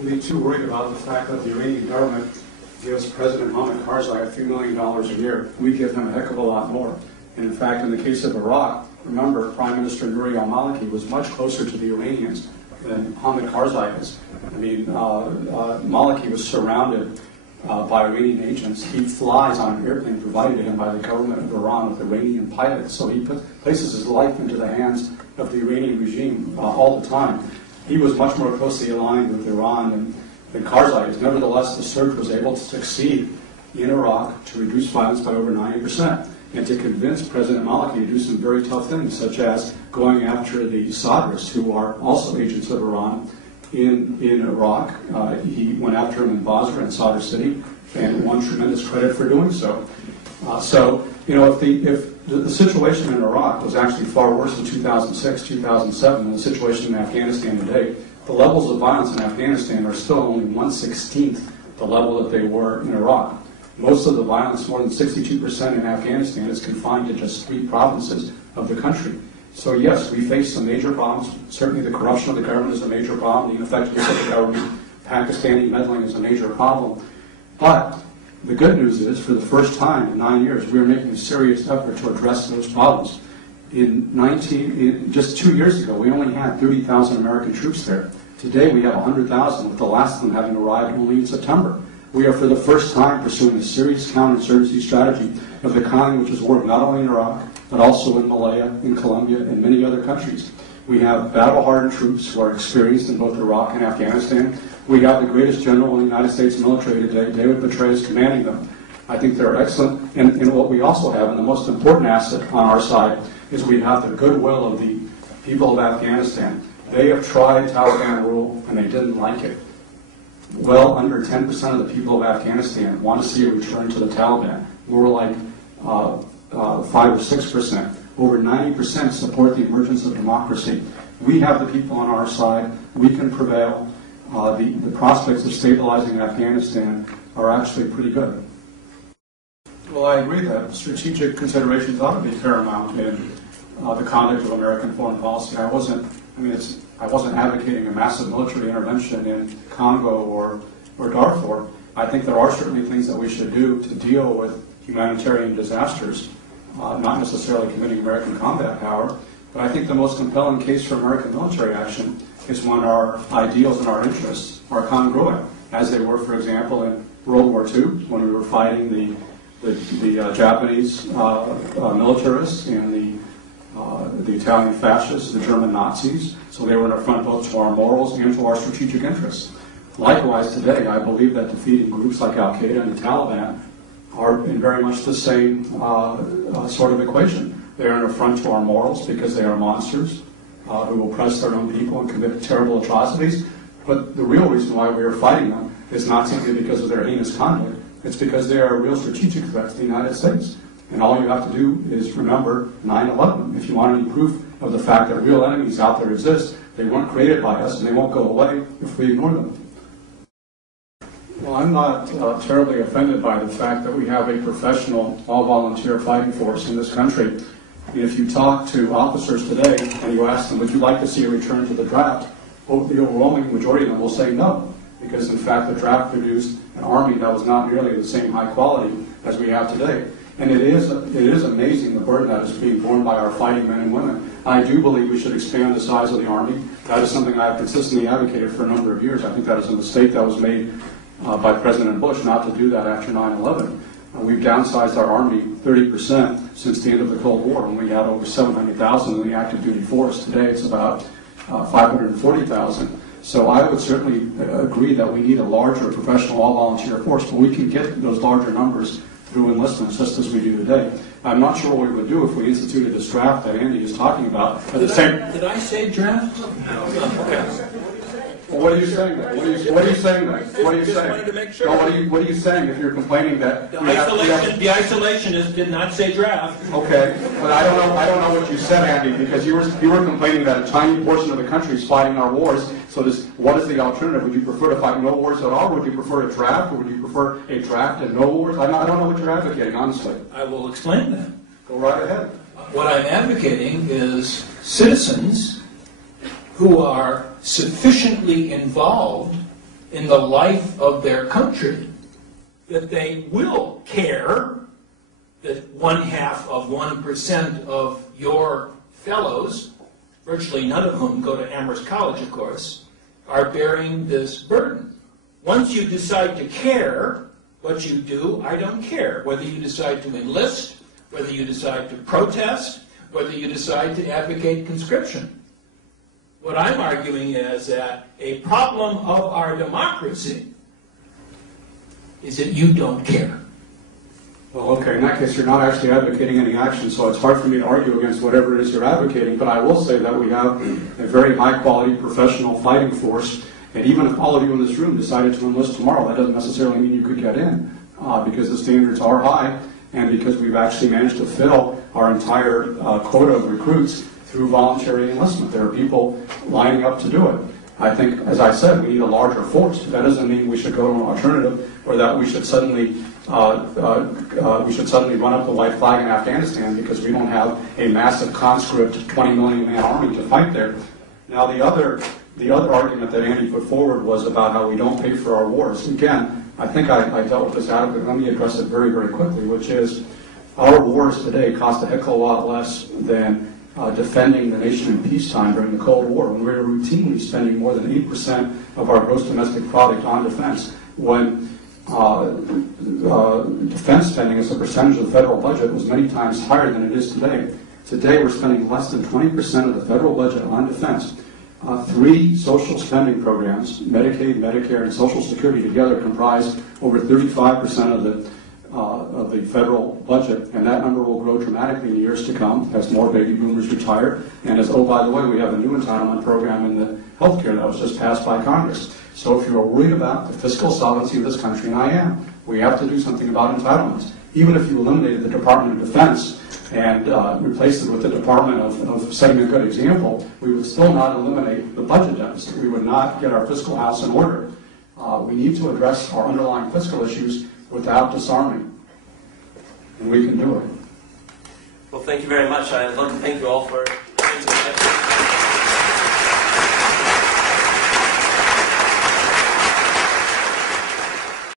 shouldn't be too worried about the fact that the Iranian government gives President Hamid Karzai a few $1 million a year. We give him a heck of a lot more. And in fact, in the case of Iraq, remember, Prime Minister Nouri al-Maliki was much closer to the Iranians than Hamid Karzai is. I mean, Maliki was surrounded by Iranian agents. He flies on an airplane provided to him by the government of Iran with Iranian pilots. So he places his life into the hands of the Iranian regime all the time. He was much more closely aligned with Iran than Karzai is. Nevertheless, the surge was able to succeed in Iraq to reduce violence by over 90% and to convince President Maliki to do some very tough things, such as going after the Sadrists, who are also agents of Iran in Iraq. He went after them in Basra and Sadr City and won tremendous credit for doing so. You know, if the situation in Iraq was actually far worse in 2006, 2007 than the situation in Afghanistan today, the levels of violence in Afghanistan are still only 1/16 the level that they were in Iraq. Most of the violence, more than 62% in Afghanistan, is confined to just 3 provinces of the country. So yes, we face some major problems. Certainly the corruption of the government is a major problem. The ineffectiveness of the government, Pakistani meddling is a major problem. But the good news is, for the first time in 9 years, we are making a serious effort to address those problems. Just 2 years ago, we only had 30,000 American troops there. Today we have 100,000, with the last of them having arrived only in September. We are for the first time pursuing a serious counterinsurgency strategy of the kind which has worked not only in Iraq, but also in Malaya, in Colombia, and many other countries. We have battle-hardened troops who are experienced in both Iraq and Afghanistan. We have the greatest general in the United States military today, David Petraeus, commanding them. I think they're excellent. And what we also have, and the most important asset on our side, is we have the goodwill of the people of Afghanistan. They have tried Taliban rule, and they didn't like it. Well under 10% of the people of Afghanistan want to see a return to the Taliban. More like 5 or 6%. Over 90% support the emergence of democracy. We have the people on our side. We can prevail. The prospects of stabilizing Afghanistan are actually pretty good. Well, I agree that strategic considerations ought to be paramount in the conduct of American foreign policy. I wasn't advocating a massive military intervention in Congo or Darfur. I think there are certainly things that we should do to deal with humanitarian disasters, not necessarily committing American combat power, but I think the most compelling case for American military action is when our ideals and our interests are congruent, as they were, for example, in World War II, when we were fighting the Japanese militarists and the Italian fascists, the German Nazis. So they were an affront both to our morals and to our strategic interests. Likewise, today, I believe that defeating groups like Al-Qaeda and the Taliban are in very much the same sort of equation. They are an affront to our morals because they are monsters who will oppress their own people and commit terrible atrocities. But the real reason why we are fighting them is not simply because of their heinous conduct. It's because they are a real strategic threat to the United States. And all you have to do is remember 9/11. If you want any proof of the fact that real enemies out there exist, they weren't created by us and they won't go away if we ignore them. Well, I'm not terribly offended by the fact that we have a professional, all-volunteer fighting force in this country. If you talk to officers today and you ask them, would you like to see a return to the draft, well, the overwhelming majority of them will say no, because in fact the draft produced an army that was not nearly the same high quality as we have today. And it is amazing the burden that is being borne by our fighting men and women. I do believe we should expand the size of the Army. That is something I have consistently advocated for a number of years. I think that is a mistake that was made by President Bush not to do that after 9/11. We've downsized our Army 30% since the end of the Cold War, when we had over 700,000 in the active duty force. Today it's about 540,000. So I would certainly agree that we need a larger professional all-volunteer force, but we can get those larger numbers through enlistment, just as we do today. I'm not sure what we would do if we instituted this draft that Andy is talking about. Did I say draft? No. Okay. Well, what are you saying then? What are you saying then? What are you saying? Wanted to make sure. No, what are you saying if you're complaining that the isolationist did not say draft? Okay, but I don't know what you said, Andy, because you were complaining that a tiny portion of the country is fighting our wars. So what is the alternative? Would you prefer to fight no wars at all? Would you prefer a draft, or would you prefer a draft and no wars? I don't know what you're advocating, honestly. I will explain that. Go right ahead. What I'm advocating is citizens who are sufficiently involved in the life of their country, that they will care that 0.5% of your fellows, virtually none of whom go to Amherst College, of course, are bearing this burden. Once you decide to care what you do, I don't care. Whether you decide to enlist, whether you decide to protest, whether you decide to advocate conscription. What I'm arguing is that a problem of our democracy is that you don't care. Well, okay, in that case, you're not actually advocating any action, so it's hard for me to argue against whatever it is you're advocating, but I will say that we have a very high-quality professional fighting force, and even if all of you in this room decided to enlist tomorrow, that doesn't necessarily mean you could get in, because the standards are high, and because we've actually managed to fill our entire quota of recruits through voluntary enlistment. There are people lining up to do it. I think, as I said, we need a larger force. That doesn't mean we should go to an alternative, or that we should suddenly run up the white flag in Afghanistan because we don't have a massive conscript 20 million man army to fight there. Now, the other argument that Andy put forward was about how we don't pay for our wars. Again, I think I dealt with this adequately. Let me address it very, very quickly, which is our wars today cost a heck of a lot less than defending the nation in peacetime during the Cold War, when we were routinely spending more than 8% of our gross domestic product on defense, when defense spending as a percentage of the federal budget was many times higher than it is today. Today we're spending less than 20% of the federal budget on defense. 3 social spending programs, Medicaid, Medicare, and Social Security together comprise over 35% of the federal budget, and that number will grow dramatically in years to come as more baby boomers retire, and as, oh, by the way, we have a new entitlement program in the healthcare that was just passed by Congress. So if you're worried about the fiscal solvency of this country, and I am, we have to do something about entitlements. Even if you eliminated the Department of Defense and replaced it with the Department of setting a good example, we would still not eliminate the budget deficit. We would not get our fiscal house in order. We need to address our underlying fiscal issues without disarming, and we can do it. Well, thank you very much. I'd love to thank you all for